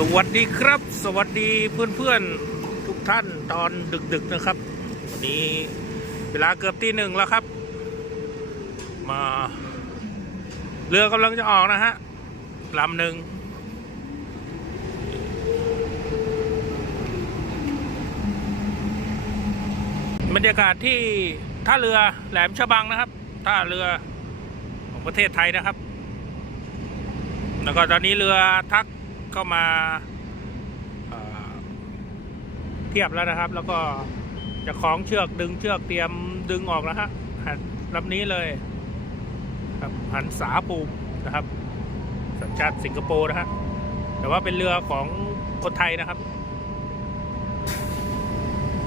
สวัสดีครับ สวัสดีเพื่อนๆทุกท่านตอนดึกๆนะครับ วันนี้เวลาเกือบตีหนึ่งแล้วครับ มาเรือกำลังจะออกนะฮะลำหนึ่งบรรยากาศที่ท่าเรือแหลมฉบังนะครับท่าเรือของประเทศไทยนะครับ แล้วก็ตอนนี้เรือทัก เข้ามาเอ่อเทียบแล้วนะครับ แล้วก็จะคล้องเชือกดึงเชือกเตรียมดึงออกแล้วฮะหันลำนี้เลยครับหันสาปูนะครับ สัญชาติสิงคโปร์นะฮะแต่ว่าเป็นเรือของคนไทยนะครับ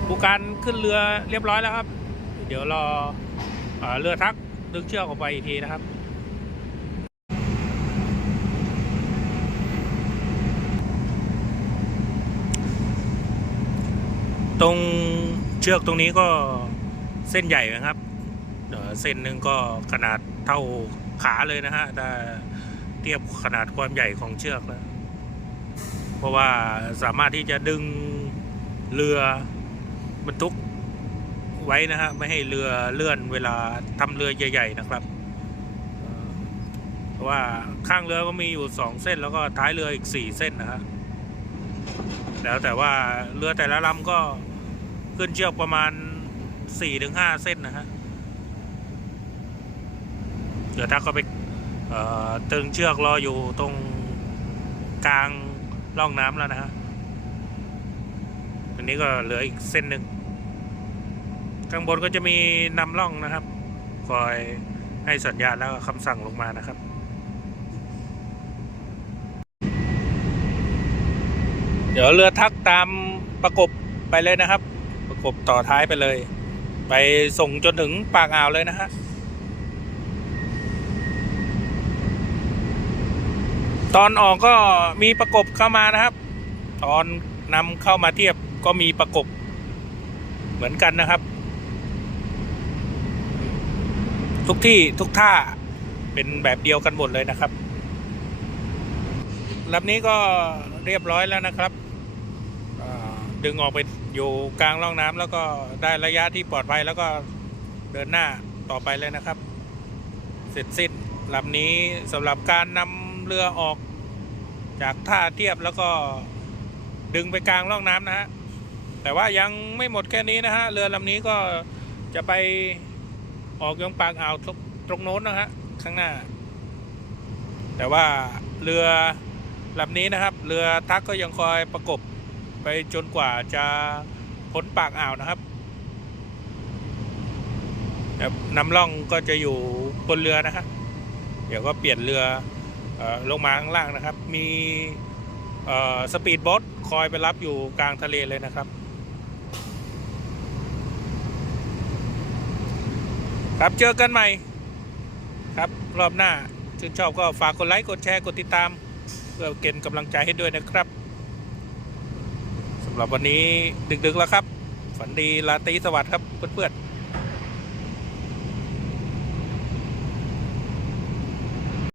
ผู้การขึ้นเรือเรียบร้อยแล้วครับ เดี๋ยวรอเอ่อเรือทักดึงเชือกออกไปอีกทีนะครับ ตรงเชือกตรงนี้ก็เส้นใหญ่นะครับเส้นหนึ่งก็ขนาดเท่าขาเลยนะฮะถ้าเทียบขนาดความใหญ่ของเชือกแล้วเพราะว่าสามารถที่จะดึงเรือบรรทุกไว้นะฮะไม่ให้เรือเลื่อนเวลาทำเรือใหญ่ ๆ นะครับเอ่อเพราะว่าข้างเรือก็มีอยู่สองเส้นแล้วก็ท้ายเรืออีกสี่เส้นนะฮะ แล้วแต่ว่าเรือแต่ละลำก็ขึ้นเชือกประมาณ4ี่ถึงห้าเส้นนะฮะเรือทักก็ไปตึงเชือกรออยู่ตรงกลางร่องน้ำแล้วนะฮะอันนี้ก็เหลืออีกเส้นหนึ่งข้างบนก็จะมีนำร่องนะครับ คอยให้สัญญาณแล้วคำสั่งลงมานะครับ ดี๋ยวเรือทักตามประกบไปเลยนะครับ ประกบต่อท้ายไปเลย ไปส่งจนถึงปากอ่าวเลยนะฮะตอนออกก็มีประกบเข้ามานะครับ ตอนนำเข้ามาเทียบก็มีประกบเหมือนกันนะครับ ทุกที่ทุกท่าเป็นแบบเดียวกันหมดเลยนะครับลำนี้ก็เรียบร้อยแล้วนะครับ ดึงออกไปอยู่กลางร่องน้ำแล้วก็ได้ระยะที่ปลอดภัยแล้วก็เดินหน้าต่อไปเลยนะครับ เสร็จสิ้นลำนี้สำหรับการนำเรือออกจากท่าเทียบแล้วก็ดึงไปกลางร่องน้ำนะฮะแต่ว่ายังไม่หมดแค่นี้นะฮะเรือลำนี้ก็จะไปออกยังปากอ่าวตรงตรงโน้นนะฮะข้างหน้า แต่ว่าเรือลำนี้นะครับ เรือทักก็ยังคอยประกบ ไปจนกว่าจะพ้นปากอ่าวนะครับแบบนำล่องก็จะอยู่บนเรือนะครับ เดี๋ยวก็เปลี่ยนเรืออลงมาข้างล่างนะครับ มีสปีดโบ๊ทคอยไปรับอยู่กลางทะเลเลยนะครับครับเจอกันใหม่ครับรอบหน้าชื่นชอบก็ฝากกดไลค์ กดแชร์ กดติดตาม เพื่อเก็นกำลังใจให้ด้วยนะครับำหรับวันนี้ดึกๆแล้วครับ ฝันดีราตรีสวัสดิ์ครับเพื่อนๆ